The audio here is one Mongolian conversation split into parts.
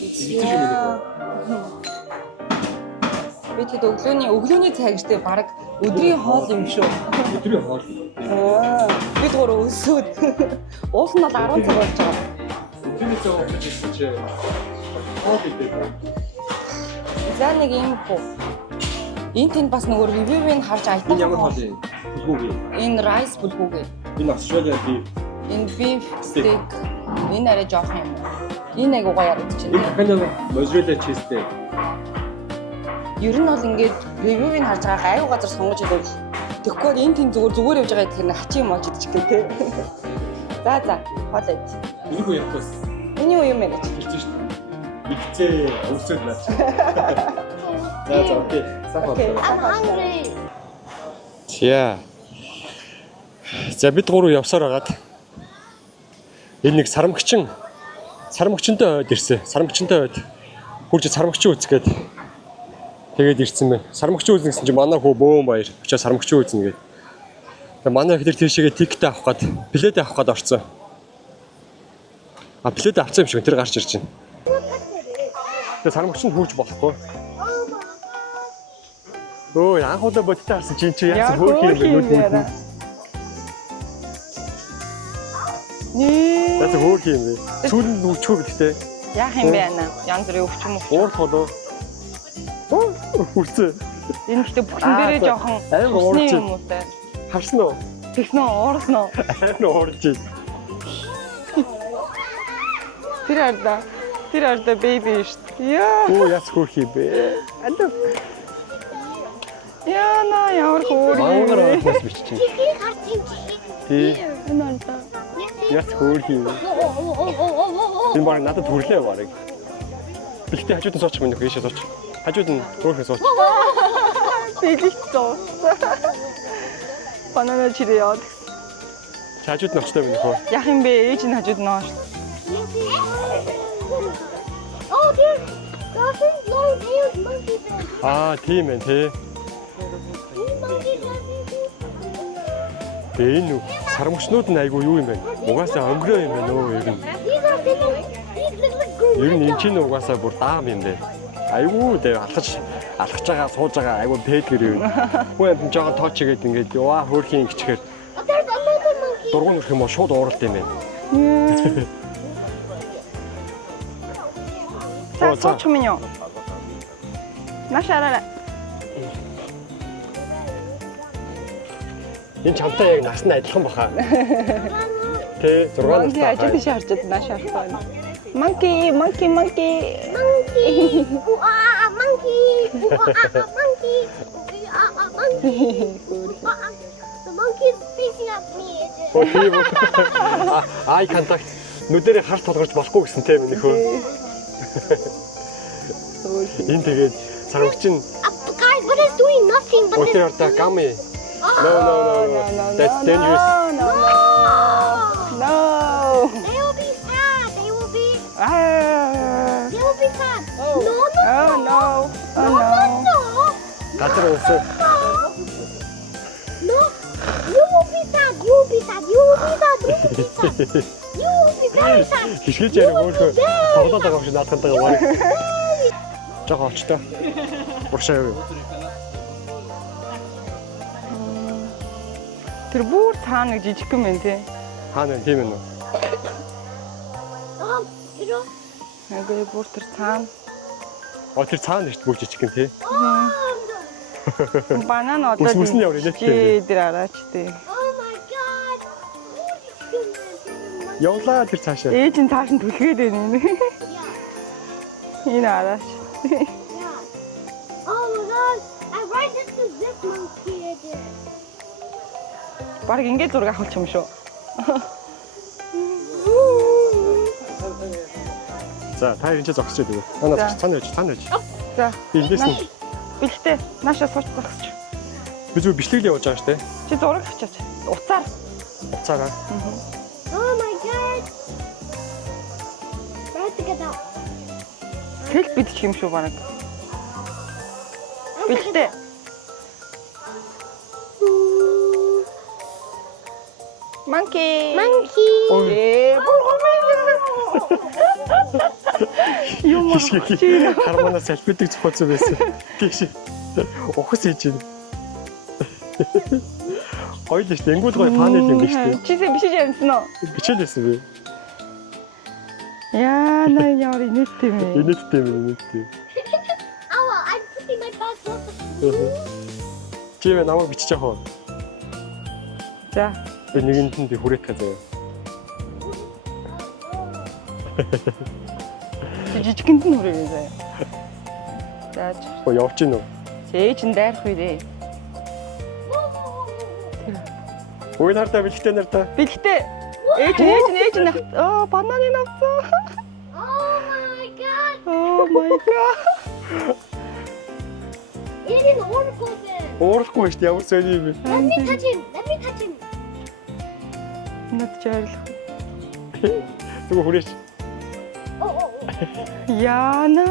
Би тэд өглөөний цаг штэ баг өдрийн хоол юм шүү. Өдрийн хоол. Бид гурав өсөөд уул нь бол 10 цаг болж байгаа. Өдрийн цаг болж ирсэн чи хоол идэх. За нэг юм хөө. Энд тэнд бас нөгөө ревювийг харж айтаа. Энэ ямар хоол юм? Бүлгүүгээ. Энэ райс бүлгүүгээ. Энэ Australia beef. Энэ beef steak. Энэ арай жоох юм. Энэ айгуу гоё харагдчихэв. Энэ Canada mozzarella cheese steak. Ер нь бол ингээд ревювийг харж байгаа аюу газар сонгож идэв. Тэгэхгүй энэ тийм зүгээр явж байгаа гэх нь хачин юм олж идчих гэх тээ. За хоол ид. Энийг юу явах вэ? Миний юу юм бэ гэж хэлсэн шүү дээ. Игцээ өвсөд наач. За окей. I'm hungry. Тя. За бид гурав явсаар хагаад энэ нэг сарамгчтай ойд ирсэн. Сарамгчтай ойд хурж сарамгчин үзгээд тэгээд ирсэн байна. Сарамгчин үзнэ гэсэн чинь манай хөө бөөн баяр. Очиж сарамгчин үзнэ гээд. Тэгээд манай их тэр тийшээгээ тиктэй авах гээд плед авах гээд орцсон. А плед авсан юм шиг тэр гарч ирж байна. Тэгээд сарамгчин хурж болохгүй. Өө анх удаа бодтой харсан чинь чи яасан хөөх юм бэ? Нээ. Яасан хөөх юм бэ? Сүүл нь өвчхөө гэдэгтэй. Яах юм бэ ана? Янз бүрийн өвчм. Уурах болоо. Хүрцээ. Энэ ихтэй бүхэн дээрээ жоохон уурч юм уу те. Харсан уу? Тэгсэн үү? Уурсан уу? Харин уурч. Тэр арда бэби шүү дээ. Яа. Оо яц хөөх юм бэ? Алуу. Яа на ямар хөөр юм. Мангар хос бич чинь. Тий. Энэ арда. Яц хөөх юм. Энэ баг надад төрлөө барыг. Бэлтээ хажууд нь сууч минь ийшээ сууч. Хажууд нь төөрхөн сууч. Бэлтээ. Банана чирээ. Хажууд нь очтой минь хөө. Яах юм бэ? Ээж нь хажууд нөө. Oh, there's long-tailed monkey fish. Аа, тийм ээ, тий. Энэ сарамгчнууд нь айгүй юу юм бэ? Угаасаа өнгөрөө юм байна өө ер нь. Ер нь энэ чинь угаасаа бүр даам юм бэ. Айгүй дээ алхаж байгаа сууж байгаа айгүй пэдгэр юм. Хүн амт жоохон тоочгээд ингээд яваа хөөрхийн гिचгээр. Дургуун өрх юм уу шууд ууралт юм байна. За сууч минь юу? Нашаараа. Энэ чамтай яг насны адилхан баха. Тэ 6 настай. Ажил тийш харж байна шаардсан. Monkey. Monkey. Monkey. The monkey is facing at me. Eye contact. Нүдэрээ харт толгорч болохгүй гэсэн тийм нөхөө. Энэ тэгээд сарвчин. Guys, what is doing nothing but this? What are gummy? No. That's dangerous. No. They will be sad. They will be sad. No. Газар уусаа. No. You will be sad. You will be very sad. Хишгэж яах хөөхөө тоглоод байгаа юм шиг наадхан тагаа ваа. Жоо очтой. Уршаа юу? Тэр бүр цаана нэг жижиг юм байна тий. Хаана тийм ээ нөө. Агүй бүр тэр цаана. Тэр цаана шүү дээ бүр жижиг юм тий. Банана одоо үсний яваа нэлээд тэр араач тий. Oh my god. Явлаа тэр цаашаа. Ээж нь цааш нь түлхээд байна энэ. Энэ араач. Oh my god. I ride this monkey again. Бараг ингээд зураг авах юм шүү. За та энэ ч зогсож байгаа. Манайс цаана яж. За. Эндээс нь бэлтээ. Нааша сууч зогсож. Би зөв бичлэг явуулж байгаа шүү дээ. Чи зураг авчаач. Уцаараа. Oh my god. Right to get out. Тэл бидчих юм шүү бараг. Бэлтээ. Monkey. Юм аа. Харманаас салфетик зохиоцсон байсан. Тийш. Ухас хийж байна. Гоё л шүү дээ. Энгүүд гоё панел юм биш үү? Чи бичиж явсан уу? Бичээлсэн би. Яа, наа яар инээдтэй мэ. Инээдтэй юм, инээдтэй. I'm putting my passport. Чи мэ намайг бичиж яах вэ? За. Би нэгэнд нь хүрэх гэж заяа. Жижигхэнд нь хүрээ заяа. За. Оо явж гин үү? Ээж нь дайрах үе. Ой нартаа бэлгтэй нартаа. Бэлгтэй. Ээж нь бананыг авсан. Oh my god. Oh my god. It is horrible. Уурахгүй шүү дээ. Ямар сони юм бэ? Let me touch him. Let me touch him. Над чарлах. Тэгвэл хүрээч. Яана.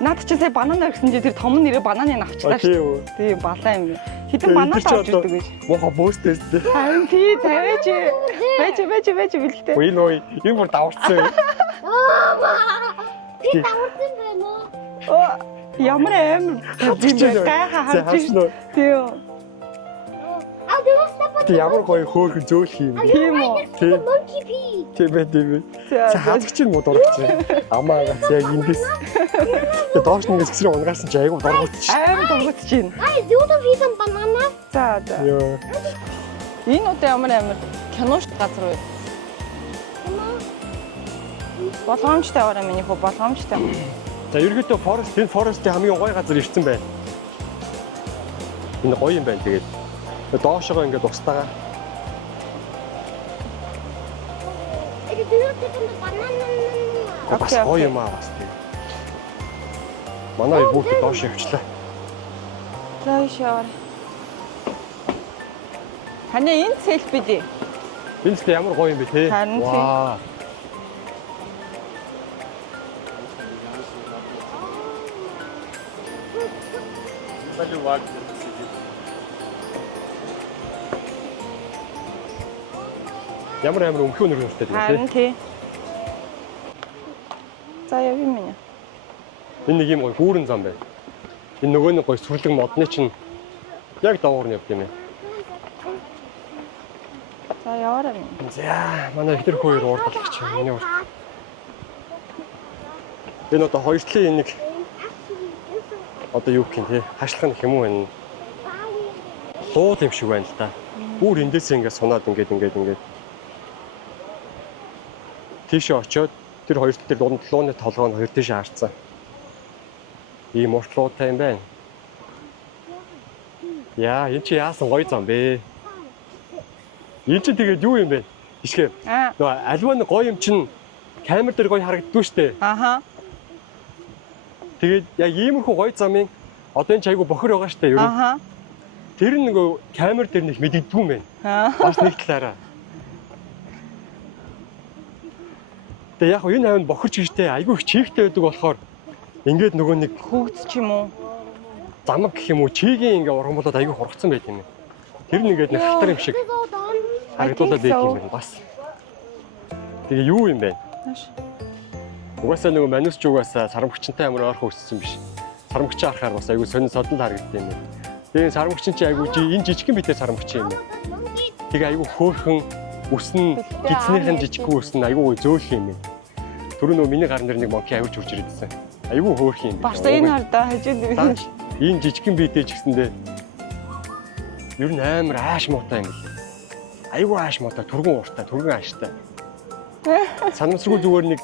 Над чи сая банана гэсэн чи тэр том нэрээ бананыг авчлаа шүү. Тийм балаа юм. Хэдэн банан авч ирдэг гэж. Мохо бөөстэй дээ. Харин тий тавиач. Байж бэлгтэй. Ой ной юм бүр даварцсан. Би даварсан байна уу? Оо ямар аим гайхаа харж байна. Тийм. Тэг ямар гоё хөөрхөн зөөлх юм. Тийм үү. Тийм. Monkey pee. Тийм. Хаадаг чинь муу дургч. Амаагаад яг эндээс. Тэг доош нэгэс гисрээ унгаарсан чи айгу дургуутч. Аим дургуутч чинь. Guys, do you want some banana? За. Йоо. Энэ удаа ямар киношт газар вэ? Болгоомжтой аваарай миний хөө болгоомжтой. За ерөөдөө энэ форестын хамгийн гоё газар ирсэн байна. Энэ гоё юм байна тэгээд. Доошоо ингээд устгаа. Do you want some banana? Бас гоё юм аа бас тийм. Манай бүгд доош явчлаа. За шаар. Хань энэ селфи дээ. Энэ ч ямар гоё юм бэ те. Харин тийм. Ваа. Ямар өмхөө нөрөстэй Харин тийм. тий. За яв юм минь. Энэ нэг юм гоё хүүрэн зам байна. Энэ нөгөө нэг гоё сүрлэг модны чинь яг доогуур нь явд юм ээ. За яваарай минь. За манай ихтер хоёр уурдалч миний урд. Энэ одоо хоёр талын нэг одоо юу гэх юм те хашлах юм уу энэ дуу юм шиг байна л да. Бүр эндээс ингээд сунаад ингээд тийшээ очиод тэр хоёр тал дээр лууны толгой нь хоёр тийшээ харцсан. Ийм уртлуутай юм байна. Яа, энэ чи яасан гоё зам бэ? Энэ чи тэгээд юу юм бэ? Ишгэ. Нөгөө альва нэг гоё юм чин камер дээр гоё харагддгүй штэ. Аха. Тэгээд яг иймэрхүү гоё замын одоо энэ чайгу бохор байгаа штэ юу? Аха. Тэр нөгөө камер дээр нэг мэддэггүй юм байна. Бас нэг талаараа. Тэгээ яг энэ хавьд бохорч гэжтэй айгүй их чигтэй байдаг болохоор ингээд нөгөө нэг Хүүц ч юм уу? замаг гэх юм уу чигийн ингээ урган болоод айгүй хурцсан байт юм. Тэр нь ингээд нэг хатар юм шиг харагдуулаад байт юм байна бас. Тэгээ юу юм бэ? Угаасаа нөгөө манус ч угаасаа сарамгчтай амар ойрхон өссөн биш. Сарамгчаа харахаар бас айгүй сонин содон харагддаг юм. Тэгээ сарамгчин чи айгүй энэ жижигхэн битэй сарамгч юм. Тэгээ айгүй хөөхөн өснө гидснийхэн жижигхэн өснө айгүй зөөлх юм. Түрүү нөгөө миний гарын дээр нэг монки авирч хурж ирээдсэн. Айгүй хөөх юм. Бasta энэ хардаа хажууд ирсэн. Энэ жижигхэн битэй ч гэсэндээ ер нь амар ааш муутай юм лээ. Айгүй ааш муутай, түргэн ууртай, түргэн ааштай. Санамсргүй зүгээр нэг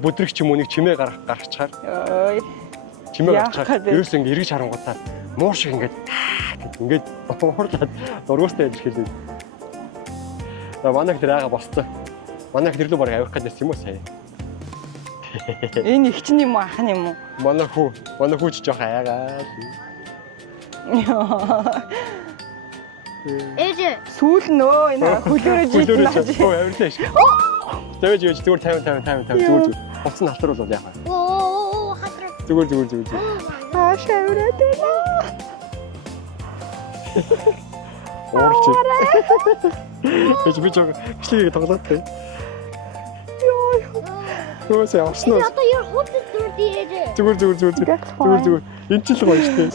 бүдрэг ч юм уу нэг чимээ гаргачихаар. Ой. Чимээ гаргачихаар ерөөс ингэ эргэж харангуудаа муур шиг ингээд уурлаад дургуустай яж хэлээ. Манай тэр аяга босцоо. Манай тэр лөө баг авих гэдэг юм уу сая. Энэ их чинь юм уу ах нь юм уу? Манай хүү ч жоох аягаа. Ээж. Сүүл нөө энэ хөлөөрөө жийдэн наач. Өө авирлаа ш. Тэгэж зүгээр 50 зүгээр. Хоцсон халтар бол яах вэ? Оо хатар. Зүгээр. Хаашаа өрөөд байна. Уурч. Гэж би жоо бичлэгийг тоглоод тээ. Йоо. Хөөс явсан уу? Одоо your hood is dirty. Зүгээр. Энэ ч л гоё шүү дээ.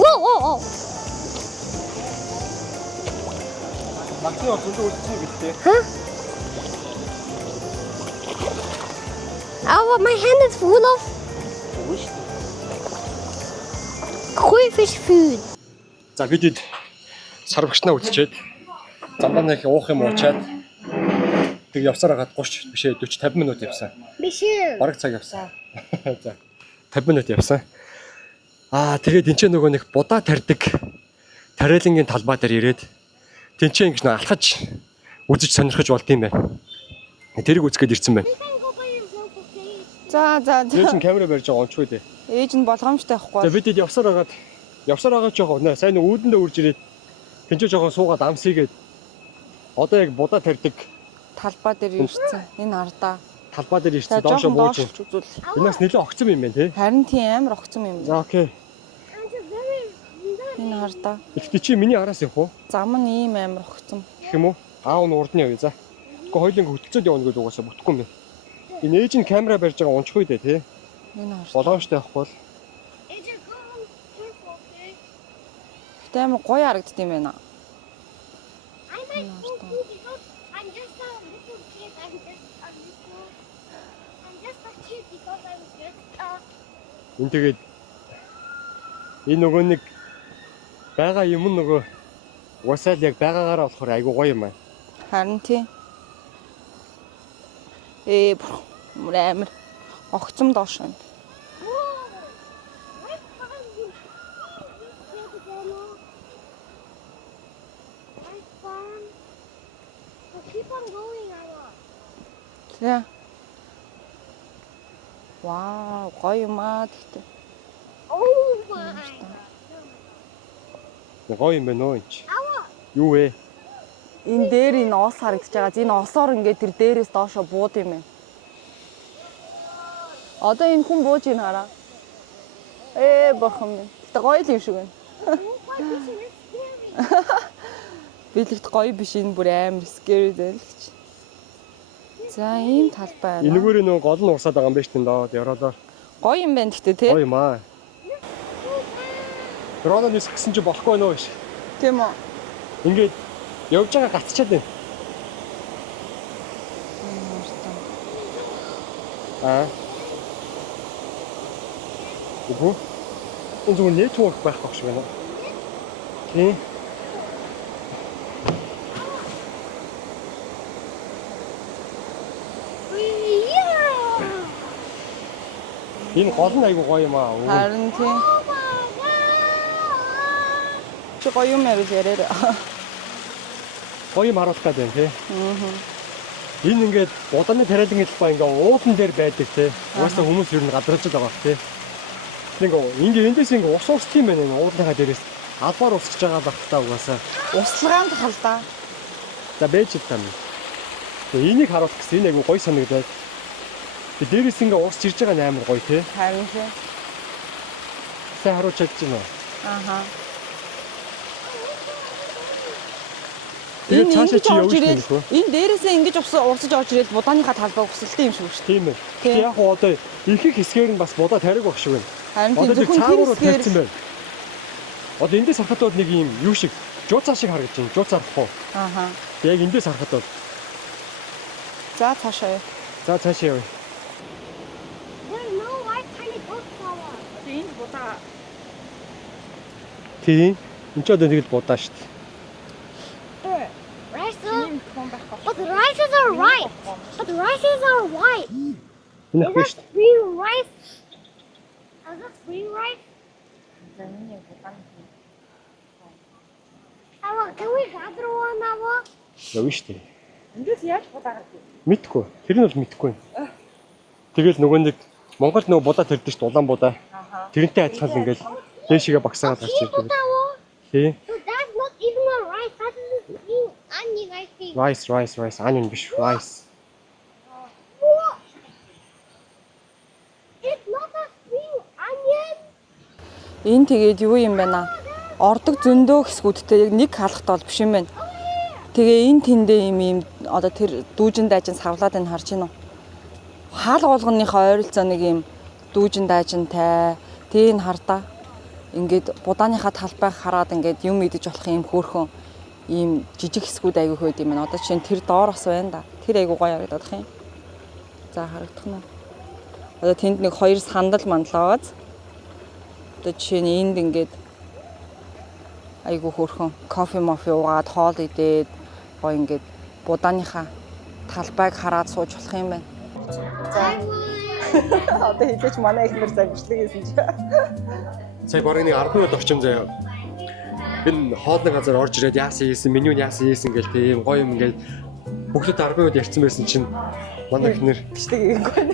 Whoa. Максим зөндөө үлдсэн юм бэлээ. Oh, my hand is full of crayfish food. За бидэд сарвагчнаа үтчихэд замдаа нэг уух юм уучаад тэг явсаар хагаад 30 бишээ 40 50 минут явсан. Биш үү? Бараг цаг явсан. За 50 минут явсан. Тэгээд энэ ч нөгөө нэг будаа тарьдаг тариалангийн талбай дээр ирээд тэнцээ ингэж алхаж үзэж сонирхож болд юм байна. Тэрийг үзгээд ирсэн байна. За. Ээж нь камера барьж байгаа онцгүй дээ. Ээж нь болгоомжтой байхгүй. За бидэд явсаар байгаа жоохон сайн өөдөндөө үрж ирээд тэнцээ жоохон суугаад амсыгээд одоо яг будаа тарьдаг Талбай дээр ирсэн. Энэ ардаа. талбай дээр ирсэн доошоо бууж. Энэс нэлээд огцом юм байна тий. Харин тийм амар огцом юм. За окей. Энэ хардаа. Ихтэй чи миний араас явах уу? Зам нь ийм амар огцом. Гэх юм уу? Аав нь урд нь явъя за. Гэхдээ хоёуланг хөтөлцөд явна гэж угаасаа бүтэхгүй юм байна. Энэ ээж нь камера барьж байгаа унчгүй дээ тий. Энэ хардаа. Болгоомжтой явахгүй бол. Гэтэ амар гоё харагдд юм байна. Энэ тэгээд энэ нөгөө нэг байгаа юм нөгөө уусаал яг байгаагаараа болохоор айгуу гоё юм аа. Харин тийм. Амар огцом доош байна. Тэ. Вау, гоё юм аа тэгтээ. Гоё юм байна уу энэ чи. Юу вэ? Энэ дээр энэ ос харагдаж байгаа. Энэ осоор ингээд тэр дээрээс доошо бууд юм байна. Одоо энэ хүн бууж ийн хараа. Бахан. Гэтэ гоё л юм шиг байна. Билэгт гоё биш энэ бүр амар scary дээ л гэж. За ийм талбай байна. Энэгээр нөгөө гол нь урсаад байгаа юм байна шүү дээ. Яроолоо. Гоё юм байна гэхдээ тий. Гоё юм аа. Дрон нис гисэн чи болохгүй нөө биш. Тийм үү. Ингээд явж байгаа гацчаад байна. Үгүй. Энэ зүгээр network байх байх шиг байна. Тийм. Энэ гол нь айгуу гоё юм аа. Харин тийм. Чи гоё юм яриа. Гоё юм харуулах гэдэг юм тий. Энэ ингээд буданы тариалан хэлбай ингээд уудан дээр байдаг тий. Угаасаа хүмүүс ер нь гадарч байгаа тий. Ингээд эндээс ингээд ус урст юм байна энэ ууданыхаа дээрээс албаар усч байгаа байх та угаасаа. Услагаанд халдаа. За бэж тань. Энийг харуулах гэсэн энэ айгуу гоё санагдаад. Дээрээс ингээд урсч ирж байгаа нь амар гоё тий. Харин тийм. Сайн харуулж чадчихна уу? Ааха. Тэгээд цаашаа чи явж ирэх үү? Энэ дээрээсээ ингэж урсаж орж ирээд будааныхаа талбай өсөлттэй юм шиг шүү. Тийм ээ. Тэгээд яг хоо одоо их хэсгээр нь бас будаа тариг баг шиг байна. Харин тийм зөвхөн зөвхөн цаагаар тэр тавьсан байна. Одоо эндээс харахад бол нэг юм юу шиг жууцаа шиг харагдаж байна. Жууцаар ахгүй. Ааха. Яг эндээс харахад бол. За цаашаа яа. За цаашаа явъя. Энэ будаа. Тийм. Энд ч одоо нэг л будаа шүү дээ. But the rices are white. Энэ Is that green rice? Is that green rice? Can we gather one now? Явна шүү дээ. Эндээс яаж будаа гардаг? Мэдхгүй. Тэр нь бол мэдхгүй. Тэгэл нөгөө нэг Монгол нөгөө будаа тэрдэг шүү дээ. Улаан будаа. Тэрнтэй адилхан л ингээл дээшгээ багсаагаад гарч ирдэг. Тийм. So that's not even a rice. That is green onion, I think. Rice. Onion биш. Rice. What? It's not a green onion. Энэ тэгээд юу юм бэ наа? Ордог зөндөө хэсгүүдтэй яг нэг халахт бол биш юм байна. Тэгээ энэ тэндээ юм одоо тэр дүүжин дайжин савлаад энэ харж байна уу? Хаал болгоныхоо ойролцоо нэг юм дүүжин дайжинтай тэгээ энэ хардаа ингээд будааныхаа талбайг хараад ингээд юм идэж болох юм хөөрхөн ийм жижиг хэсгүүд айгүй хөөд юм байна. Одоо чинь тэр доороос байна да. Тэр айгүй гоё харагдах юм. За харагдах нь. Одоо тэнд нэг хоёр сандал манлаад. Одоо жишээ нь энд ингээд айгүй хөөрхөн кофе мофе уугаад хоол идээд гоё ингээд будааныхаа талбайг хараад сууж болох юм байна. За. Одоо хэлээч манай ихнэр цаг бичлэг хийсэн чи. Сая бараг нэг 10 минут орчим заяа. Энэ хоолны газар орж ирээд яасан хийсэн, меню нь яасан хийсэн гэл тийм гоё юм ингээд бүгд 10 минут ярьсан байсан чинь манай ихнэр бичлэг хийгээгүй.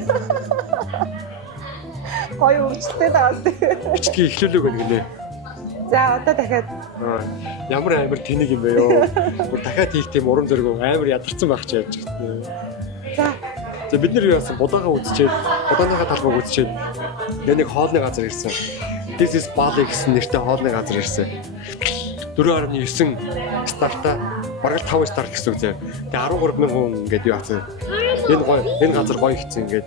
Гоё үргэлжлэлтэй таас. бичлэгийг эхлүүлээг байна гинэ. За одоо дахиад Ямар амар тэнэг юм бэ ёо. Бүр дахиад хийх тийм урам зориг амар ядарсан байх ч яаж байна. за За бид нар юу яасан будаагаа үзчихээд будааныхаа талбайг үзчихээд нэг хоолны газар ирсэн. This is Bali гэсэн нэртэй хоолны газар ирсэн. 4.9 стартаа бараг 5 старт гэсэн үг зэ. Тэгээ 13,000 хүн ингээд юу хацсан. Энэ газар гоё хийсэн ингээд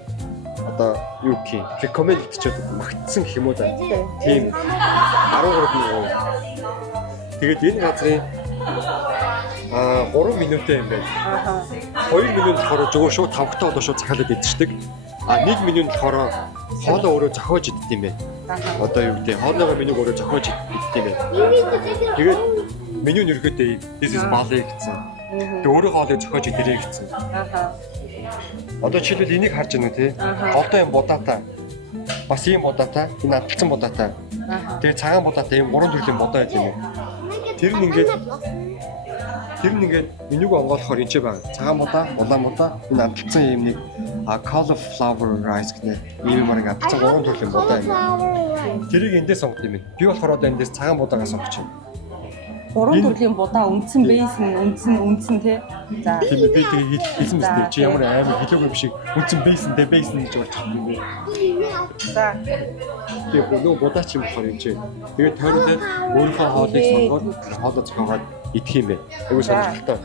одоо юу гэх юм. Recommend хийчихэд магтсан гэх юм уу да. Тийм 13,000 хүн. Тэгээд энэ газрын 3 минутын юм байна. 2 минут болохоор зөвхөн шууд тавхтаа болоо шууд захиалаад идчихдэг. 1 минут болохоор хоолоо өөрөө зохиож иддэг юм байна. Одоо юу гэдэг хоолойгоо менюг өөрөө зохиож иддэг юм байна. Тэгээд меню нь ерөөдөө this is Bali гэсэн. Тэгээд өөрөө хоолыг зохиож идэрэй гэсэн. Одоо жишээлбэл энийг харж байна тий. Голдоо юм будаатай. Бас ийм будаатай, энэ алдсан будаатай. Тэгээд цагаан будаатай ийм 3 төрлийн будаа байт юм. Тэр нь ингээд менюг онгоолохоор энэ ч байна. Цагаан будаа, улаан будаа, энэ амталцсан юм нэг cauliflower rice гэдэг ийм юм нэг амталцсан 3 төрлийн будаа юм. Тэрийг эндээс сонгох юм. Би болохоор одоо эндээс цагаан будаагаа сонгож байна. 3 төрлийн будаа үндсэн бейс нь үндсэн тий. За. Тийм би тэгээд хэлсэн мэт чи ямар амар хэлээгүй биш үндсэн бейсэнтэй бейс нь гэж болж байгаа юм бэ. За. Тэгээд нөгөө будаач юм болохоор юм чи. Тэгээд тойролтой өөрийнхөө хоолыг сонгоод хоолоо зохиогоод идэх юм бэ. Айгуу сонирхолтой.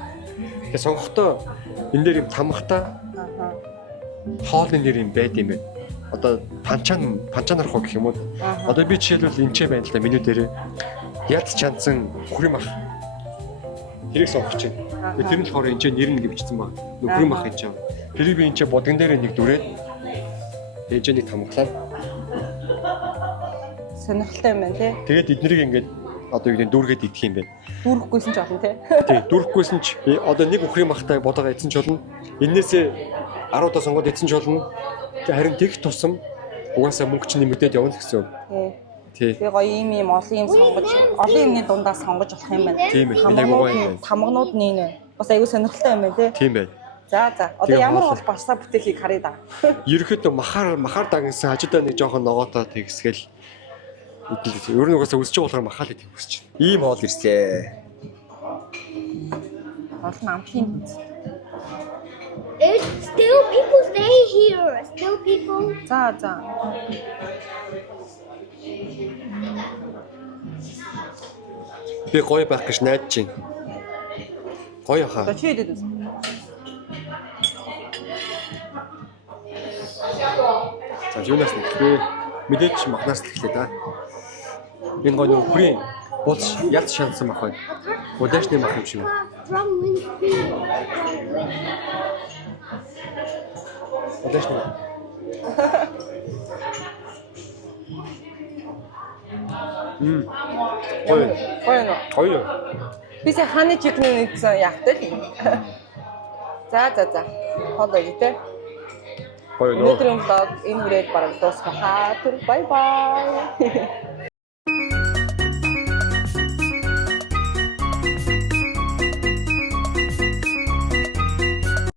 Тэгээд сонгохдоо энэ дээр юм тамхтай хоолны нэр юм байд юм бэ. Одоо панчанар хоо гэх юм уу. Одоо би жишээлбэл эмчээ байна л да меню дээр яд чанцсан хүрим ах. Тэрийг сонгож байна. Тэр нь болохоор энэ нэр нь гівчсэн баг. Хүрим ах гэж байна. Тэрийг би энэ бодгон дээр нэг дүрээд ээж нэг тамглаа. Сонирхолтой юм байна тий. Тэгээд эднэрийг ингээд одоо юу гэдэг дүүргээд идэх юм байна. Дүүрэхгүйсэн ч болно тий. Тий, дүүрэхгүйсэн ч одоо нэг хүрим ахтай бодоогоо эзэн ч болно. Эннээсээ 10 удаа сонгоод эзэн ч болно. Харин тех тусам угаасаа мөнгө чинь нэмэгдээд явна гэсэн үг. Тий. Тэгээ гоё ийм олон юм сонгож, олон юмны дундаас сонгож болох юм байна. Тийм ээ. Тамгнууд нь энэ. Бас аягүй сонирхолтой юм байна тий. Тийм бай. За. Одоо ямар бол барсаа бүтээхийг харъя да. Ерөнхийдөө махаар дагнсан хажуудаа нэг жоохон ногоотой тэгсгээл идэл. Ер нь угаасаа өсөж байгаа болохоор махаал идэх хүсэж байна. Ийм хоол ирсээ. Олон амтын. Still people stay here. Still people. За. Би гоё байх гэж найдаж байна. Гоё хаа. Одоо чи идэв үү? За юунаас нэхвэ? Мэдээж махнаас л эхлэе да. Энэ гоё нэг хүрийн бууз ялц шансан мах байна. Удаашны мах юм шиг байна. From Winfield. Удаашны. Гоё. Би сая хааны чикний нэгсэн яахтай л. За. Хоолой тий. Гоё нөө. Өнөөдрийн влог энэ хүрээд бараг дуусгахаа. Бай бай.